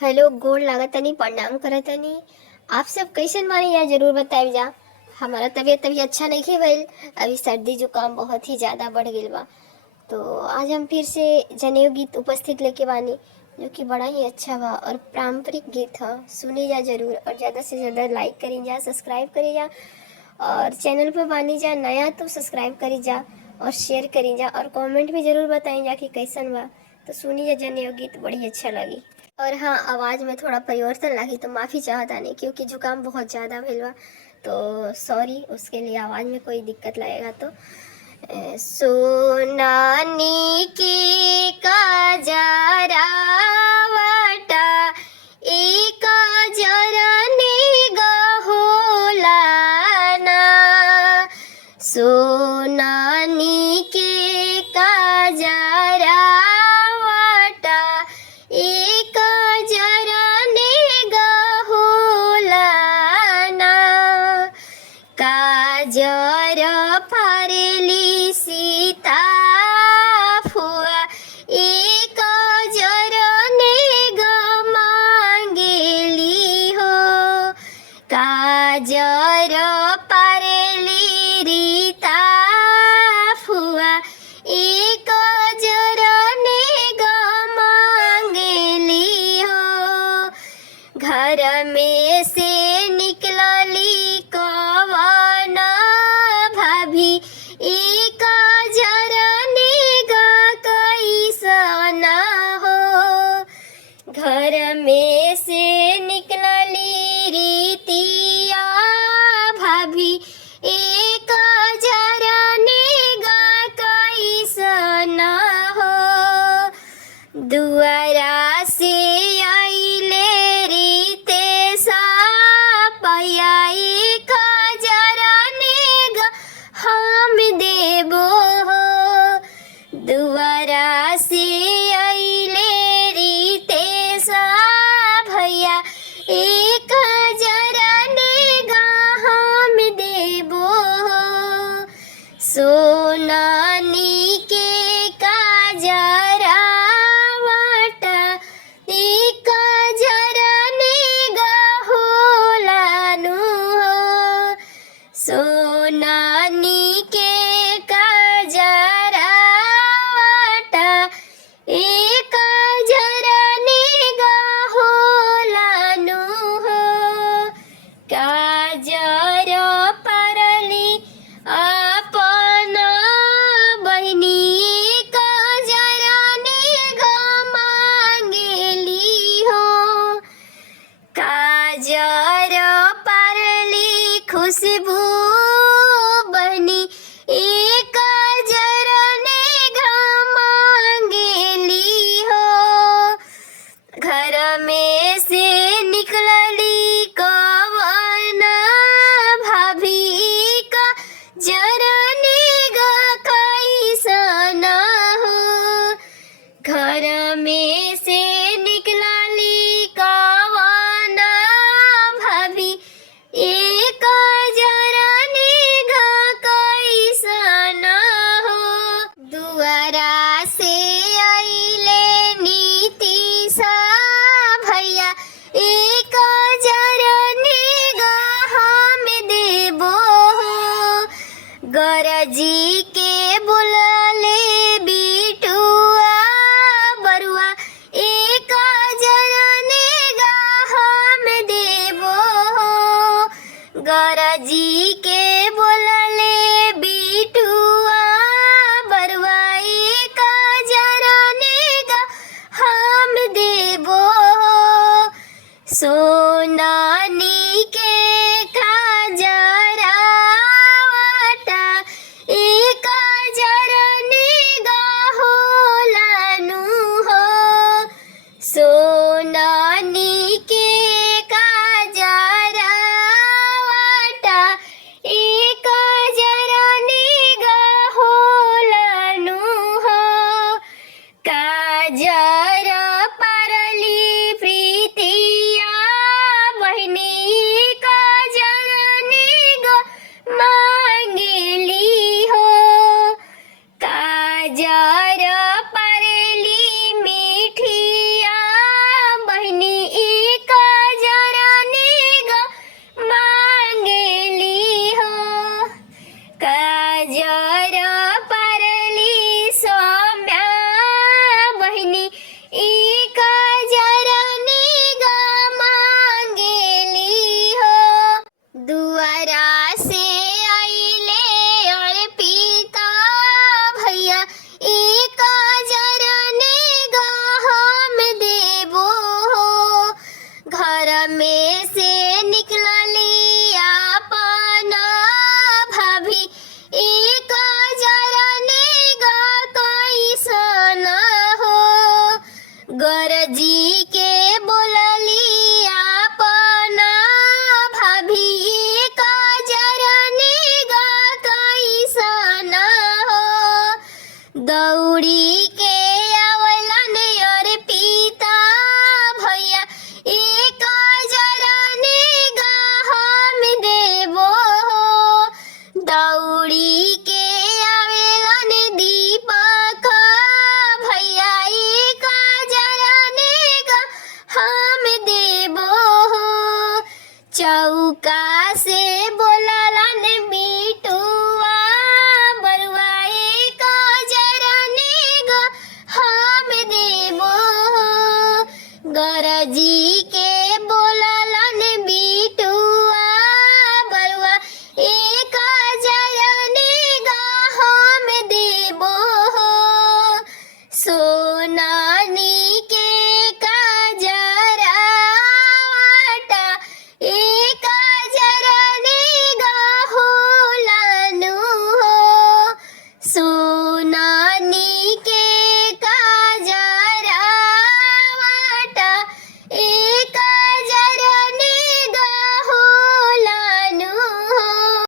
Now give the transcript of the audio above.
Hello, गोड़ लागतनी, प्रणाम करतनी। आप सब कैसन बानी यार, जरूर बताइब जा। हमारा तबीयत अभी अच्छा नहीं भइल। अभी सर्दी जुकाम बहुत ही ज़्यादा बढ़ गइल बा। तो आज हम फिर से जनेऊ गीत उपस्थित लेके बानी, जो कि बड़ा ही अच्छा बा और पारंपरिक गीत ह। सुनी जा जरूर और ज़्यादा से ज़्यादा लाइक करी जा, सब्सक्राइब करी जा। और चैनल पर बानी जा नया तो सब्सक्राइब करी जा और शेयर करी जा और कमेंट में ज़रूर बताई जा कि कैसन बा। तो सुनी जा जनेऊ गीत, बड़ी अच्छा लगी। और हाँ, आवाज़ में थोड़ा परिवर्तन लगी तो माफ़ी चाहता नहीं, क्योंकि जुकाम बहुत ज़्यादा भइल बा। तो सॉरी उसके लिए, आवाज़ में कोई दिक्कत लगेगा तो। सोनानी की काजरावटा एक जरनी गहुलाना। सोनानी के काजरावटा एक जरनी गहुलाना। काजर फारेली सीता फुआ एक जरने ग मांगेली हो। काजर पारेली रीता फुआ एक जरने ग मांगेली हो। घर में से निकलली कवन भाभी एक जरने गा कैसन हो। घर में से निकलली रीतिया भाभी एक जरने गा कैसन हो। दुआरा से आइले रीते सापया एक जरने गा हम देबो हो। दुआरा से आइले रीते सा भैया एक जरने गा हम देबो हो। सोनानी के काजरावटा एक जरने गहुलानु हो। सोनानी के काजरावटा एक जरने गहुलानु हो। काजर परली अपन बहिनी एक जरने ग मांगेली हो। काजर परली खुशबू बहनी एक जरने ग मांगेली हो। घर में से निकलली कवन भाभी का जरने गा कैसन हो। घर में से निकलली कवन भाभी एक जरने गा कैसन हो। दुआरा से आइले नीति सा भैया एक जरने गा हम देबो हो। गरजी के बुलले बिटुआ बरुआ एक जरने गा हम देबो हो। गरजी के बोलले बिटुआ बरुआ एक जरने गा हम देबो हो। सोनानी के काजरावटा एक जरने गहुलानु हो। सोनानी के काजरावटा एक जरने गहुलानु हो। काजर परली प्रीतिया बहिनी का जरने ग मांगेली हो। काजर परली मीठिया बहिनी देबो हो। चौका से बोललन बिटुआ बरुआए को जरने गो हम देबो हो। गरजी के